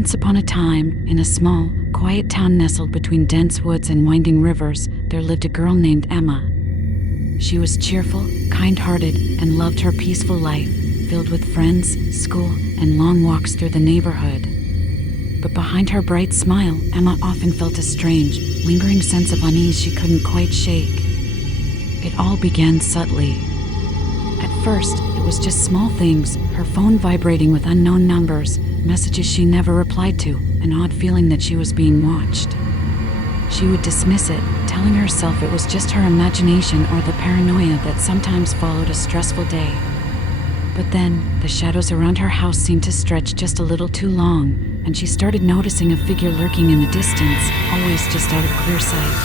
Once upon a time, in a small, quiet town nestled between dense woods and winding rivers, there lived a girl named Emma. She was cheerful, kind-hearted, and loved her peaceful life, filled with friends, school, and long walks through the neighborhood. But behind her bright smile, Emma often felt a strange, lingering sense of unease she couldn't quite shake. It all began subtly. At first, it was just small things, her phone vibrating with unknown numbers, messages she never replied to, an odd feeling that she was being watched. She would dismiss it, telling herself it was just her imagination or the paranoia that sometimes followed a stressful day. But then, the shadows around her house seemed to stretch just a little too long, and she started noticing a figure lurking in the distance, always just out of clear sight.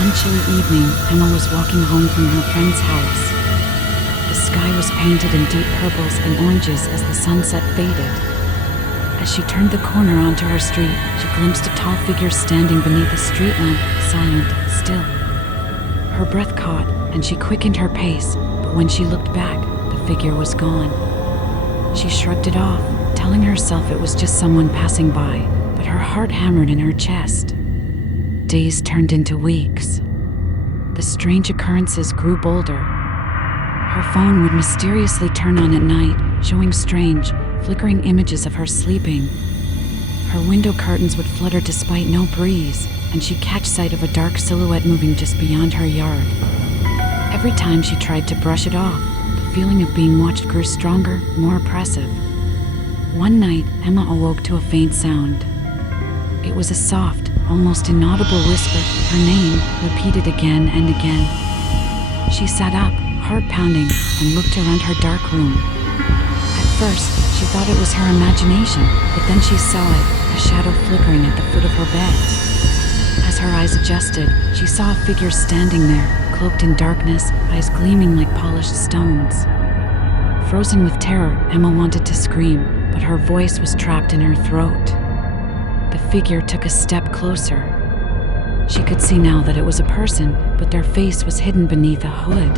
One chilly evening, Emma was walking home from her friend's house. The sky was painted in deep purples and oranges as the sunset faded. As she turned the corner onto her street, she glimpsed a tall figure standing beneath a street lamp, silent, still. Her breath caught, and she quickened her pace, but when she looked back, the figure was gone. She shrugged it off, telling herself it was just someone passing by, but her heart hammered in her chest. Days turned into weeks. The strange occurrences grew bolder. Her phone would mysteriously turn on at night, showing strange, flickering images of her sleeping. Her window curtains would flutter despite no breeze, and she'd catch sight of a dark silhouette moving just beyond her yard. Every time she tried to brush it off, the feeling of being watched grew stronger, more oppressive. One night, Emma awoke to a faint sound. It was a soft, almost inaudible whisper, her name, repeated again and again. She sat up, heart pounding, and looked around her dark room. At first, she thought it was her imagination, but then she saw it, a shadow flickering at the foot of her bed. As her eyes adjusted, she saw a figure standing there, cloaked in darkness, eyes gleaming like polished stones. Frozen with terror, Emma wanted to scream, but her voice was trapped in her throat. The figure took a step closer. She could see now that it was a person, but their face was hidden beneath a hood.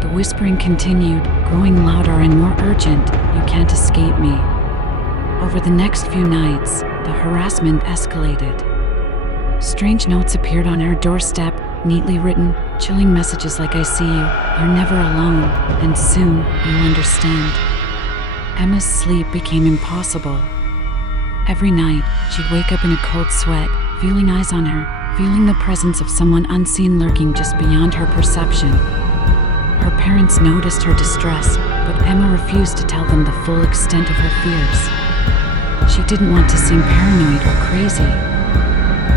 The whispering continued, growing louder and more urgent. "You can't escape me." Over the next few nights, the harassment escalated. Strange notes appeared on her doorstep, neatly written, chilling messages like "I see you, you're never alone, and soon you'll understand." Emma's sleep became impossible. Every night, she'd wake up in a cold sweat, feeling eyes on her, feeling the presence of someone unseen lurking just beyond her perception. Her parents noticed her distress, but Emma refused to tell them the full extent of her fears. She didn't want to seem paranoid or crazy.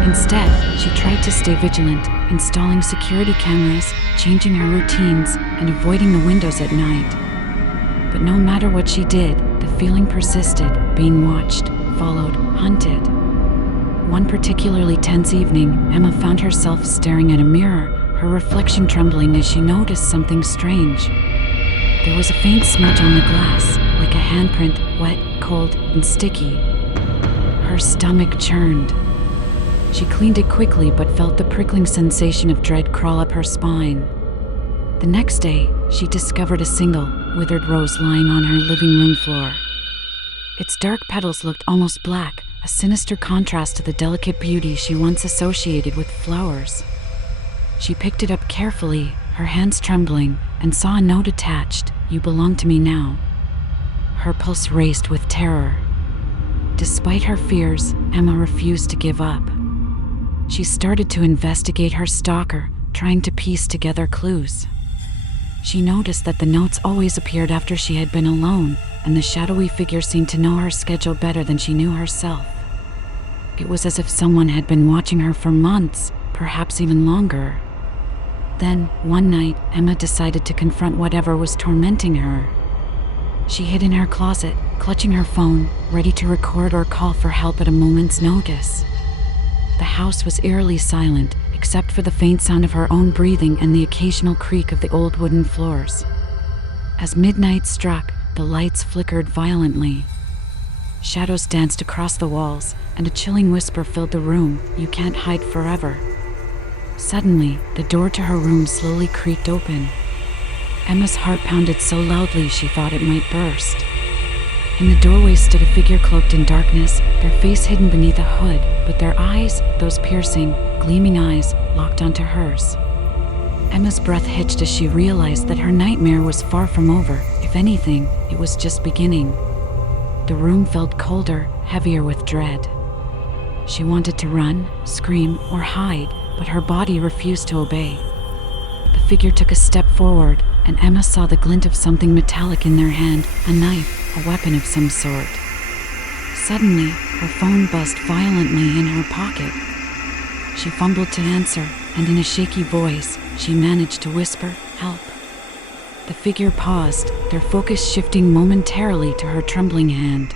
Instead, she tried to stay vigilant, installing security cameras, changing her routines, and avoiding the windows at night. But no matter what she did, the feeling persisted, being watched, followed, hunted. One particularly tense evening, Emma found herself staring at a mirror, her reflection trembling as she noticed something strange. There was a faint smudge on the glass, like a handprint, wet, cold, and sticky. Her stomach churned. She cleaned it quickly but felt the prickling sensation of dread crawl up her spine. The next day, she discovered a single, withered rose lying on her living room floor. Its dark petals looked almost black, a sinister contrast to the delicate beauty she once associated with flowers. She picked it up carefully, her hands trembling, and saw a note attached, "You belong to me now." Her pulse raced with terror. Despite her fears, Emma refused to give up. She started to investigate her stalker, trying to piece together clues. She noticed that the notes always appeared after she had been alone, and the shadowy figure seemed to know her schedule better than she knew herself. It was as if someone had been watching her for months, perhaps even longer. Then, one night, Emma decided to confront whatever was tormenting her. She hid in her closet, clutching her phone, ready to record or call for help at a moment's notice. The house was eerily silent, except for the faint sound of her own breathing and the occasional creak of the old wooden floors. As midnight struck, the lights flickered violently. Shadows danced across the walls, and a chilling whisper filled the room, "You can't hide forever." Suddenly, the door to her room slowly creaked open. Emma's heart pounded so loudly she thought it might burst. In the doorway stood a figure cloaked in darkness, their face hidden beneath a hood, but their eyes, those piercing, gleaming eyes, locked onto hers. Emma's breath hitched as she realized that her nightmare was far from over. If anything, it was just beginning. The room felt colder, heavier with dread. She wanted to run, scream, or hide, but her body refused to obey. The figure took a step forward, and Emma saw the glint of something metallic in their hand, a knife, a weapon of some sort. Suddenly, her phone buzzed violently in her pocket. She fumbled to answer, and in a shaky voice, she managed to whisper, "Help." The figure paused, their focus shifting momentarily to her trembling hand.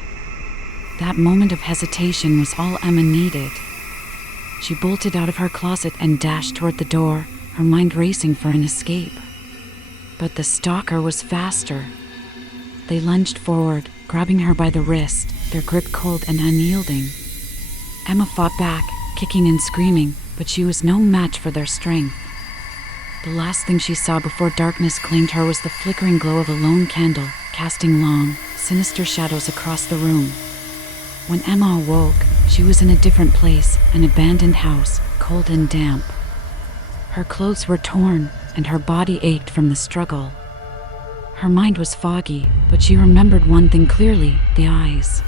That moment of hesitation was all Emma needed. She bolted out of her closet and dashed toward the door, her mind racing for an escape. But the stalker was faster. They lunged forward, grabbing her by the wrist, their grip cold and unyielding. Emma fought back, kicking and screaming, but she was no match for their strength. The last thing she saw before darkness claimed her was the flickering glow of a lone candle, casting long, sinister shadows across the room. When Emma awoke, she was in a different place, an abandoned house, cold and damp. Her clothes were torn, and her body ached from the struggle. Her mind was foggy, but she remembered one thing clearly: the eyes.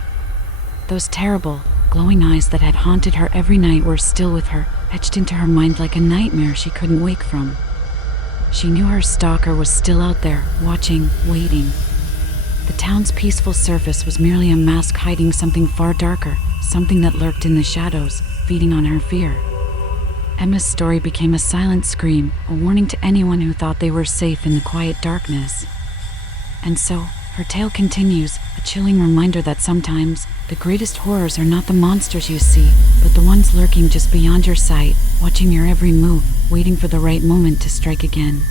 Those terrible, glowing eyes that had haunted her every night were still with her, etched into her mind like a nightmare she couldn't wake from. She knew her stalker was still out there, watching, waiting. The town's peaceful surface was merely a mask hiding something far darker, something that lurked in the shadows, feeding on her fear. Emma's story became a silent scream, a warning to anyone who thought they were safe in the quiet darkness. And so, her tale continues, a chilling reminder that sometimes, the greatest horrors are not the monsters you see, but the ones lurking just beyond your sight, watching your every move, waiting for the right moment to strike again.